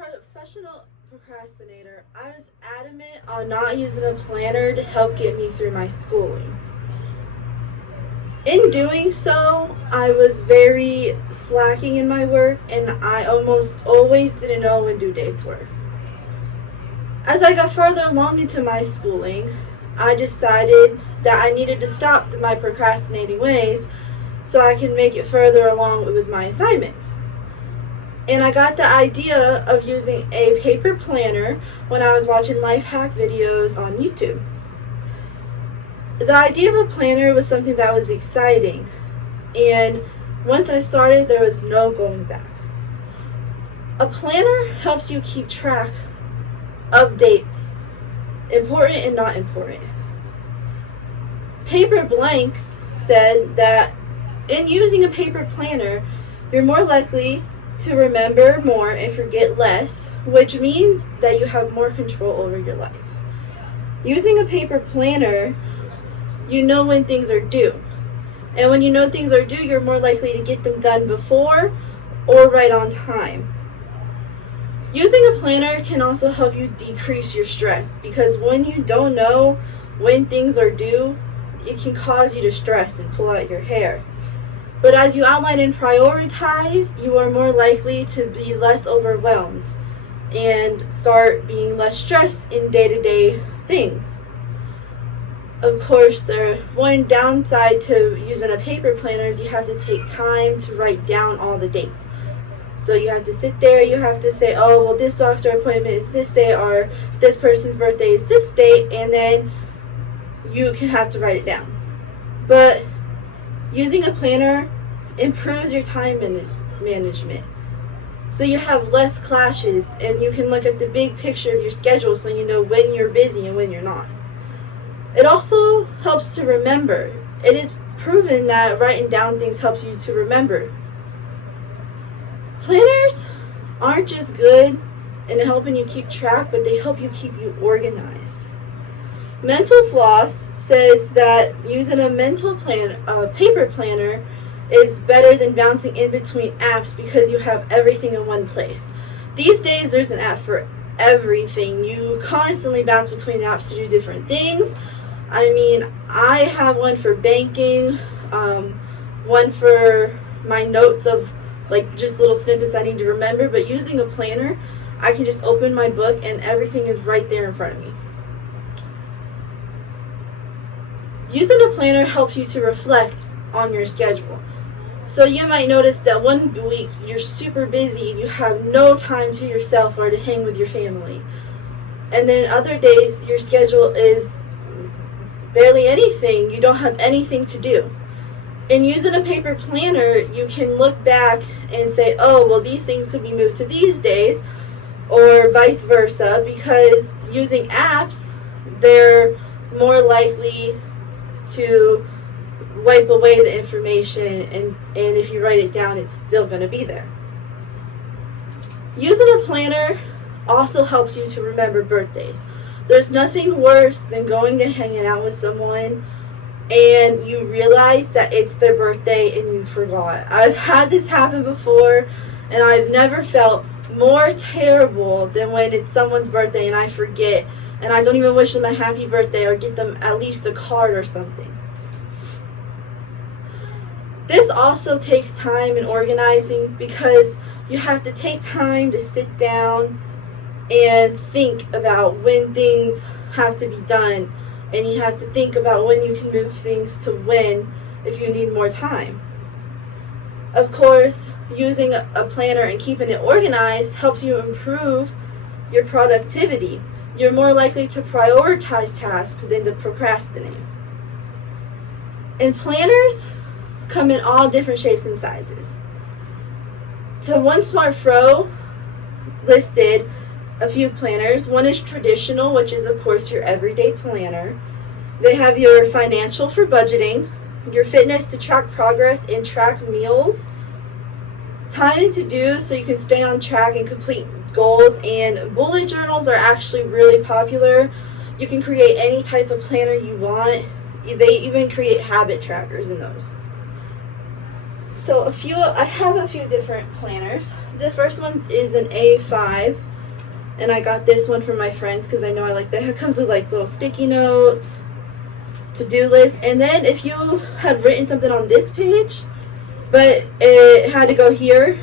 professional procrastinator, I was adamant on not using a planner to help get me through my schooling. In doing so, I was very slacking in my work and I almost always didn't know when due dates were. As I got further along into my schooling, I decided that I needed to stop my procrastinating ways so I can make it further along with my assignments. And I got the idea of using a paper planner when I was watching life hack videos on YouTube. The idea of a planner was something that was exciting, and once I started, there was no going back. A planner helps you keep track of dates, important and not important. Paper Blanks said that in using a paper planner, you're more likely to remember more and forget less, which means that you have more control over your life. Using a paper planner, you know when things are due. And when you know things are due, you're more likely to get them done before or right on time. Using a planner can also help you decrease your stress, because when you don't know when things are due, it can cause you to stress and pull out your hair. But as you outline and prioritize, you are more likely to be less overwhelmed and start being less stressed in day-to-day things. Of course, the one downside to using a paper planner is you have to take time to write down all the dates. So you have to sit there, you have to say, oh, well, this doctor appointment is this day, or this person's birthday is this date, and then you can have to write it down. But using a planner improves your time management. So you have less clashes and you can look at the big picture of your schedule so you know when you're busy and when you're not. It also helps to remember. It is proven that writing down things helps you to remember. Planners aren't just good in helping you keep track, but they help you keep you organized. Mental Floss says that using a paper planner is better than bouncing in between apps because you have everything in one place. These days, there's an app for everything. You constantly bounce between apps to do different things. I mean, I have one for banking, one for my notes of like just little snippets I need to remember, but using a planner, I can just open my book and everything is right there in front of me. Using a planner helps you to reflect on your schedule. So you might notice that one week you're super busy and you have no time to yourself or to hang with your family. And then other days your schedule is barely anything. You don't have anything to do. In using a paper planner, you can look back and say, oh, well, these things could be moved to these days, or vice versa, because using apps, they're more likely to wipe away the information, and if you write it down, it's still going to be there. Using a planner also helps you to remember birthdays. There's nothing worse than going to hanging out with someone and you realize that it's their birthday and you forgot. I've had this happen before, and I've never felt more terrible than when it's someone's birthday and I forget, and I don't even wish them a happy birthday or get them at least a card or something. This also takes time in organizing because you have to take time to sit down and think about when things have to be done, and you have to think about when you can move things to when if you need more time. Of course, using a planner and keeping it organized helps you improve your productivity. You're more likely to prioritize tasks than to procrastinate. And planners come in all different shapes and sizes. To One Smart Fro listed a few planners. One is traditional, which is of course your everyday planner. They have your financial for budgeting, your fitness to track progress and track meals, time and to do so you can stay on track and complete goals, and bullet journals are actually really popular. You can create any type of planner you want. They even create habit trackers in those. So I have a few different planners. The first one is an A5 And I got this one from my friends because I know I like that. It comes with like little sticky notes, to-do list. And then if you had written something on this page, but it had to go here,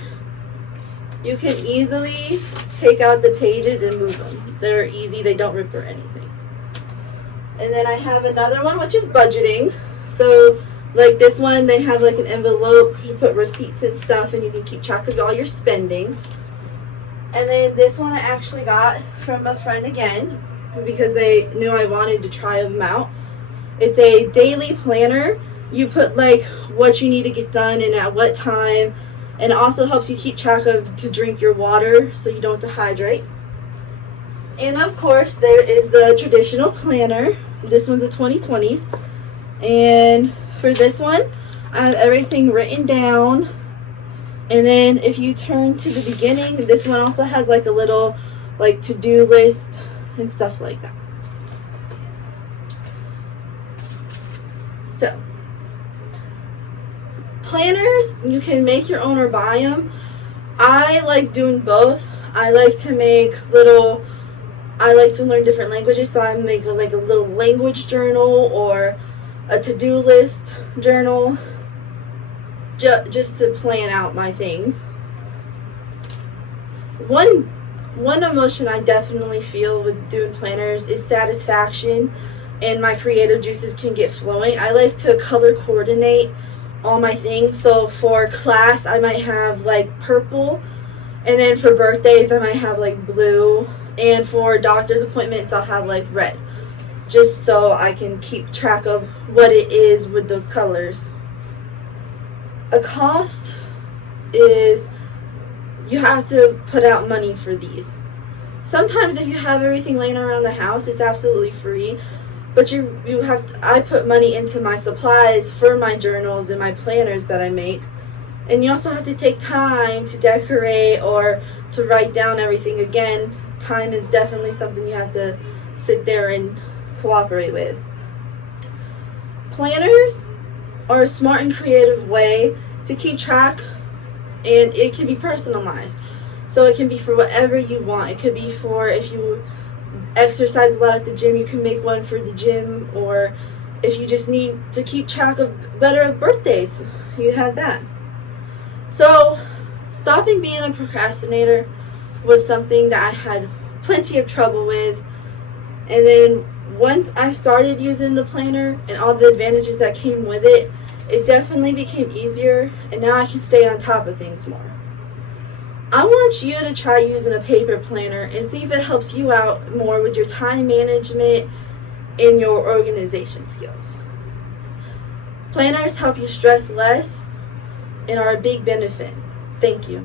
you can easily take out the pages and move them. They're easy. They don't rip or anything. And then I have another one, which is budgeting. So like this one, they have like an envelope to put receipts and stuff, and you can keep track of all your spending. And then this one I actually got from a friend again because they knew I wanted to try them out. It's a daily planner. You put like what you need to get done and at what time, and it also helps you keep track of to drink your water so you don't dehydrate. And of course there is the traditional planner. This one's a 2020, and for this one I have everything written down. And then if you turn to the beginning, this one also has like a little like to-do list and stuff like that. So planners, you can make your own or buy them. I like doing both. I like to learn different languages, so I make like a little language journal or a to-do list journal just to plan out my things. One emotion I definitely feel with doing planners is satisfaction, and my creative juices can get flowing. I like to color coordinate all my things. So for class I might have like purple, and then for birthdays I might have like blue, and for doctor's appointments I'll have like red, just so I can keep track of what it is with those colors. A cost is you have to put out money for these. Sometimes if you have everything laying around the house, it's absolutely free, but you have to, I put money into my supplies for my journals and my planners that I make. And you also have to take time to decorate or to write down everything. Again, time is definitely something you have to sit there and cooperate with. Planners are a smart and creative way to keep track, and it can be personalized. So it can be for whatever you want. It could be for if you exercise a lot at the gym, you can make one for the gym, or if you just need to keep track of better birthdays, you have that. So stopping being a procrastinator was something that I had plenty of trouble with, and then once I started using the planner and all the advantages that came with it, it definitely became easier, and now I can stay on top of things more. I want you to try using a paper planner and see if it helps you out more with your time management and your organization skills. Planners help you stress less and are a big benefit. Thank you.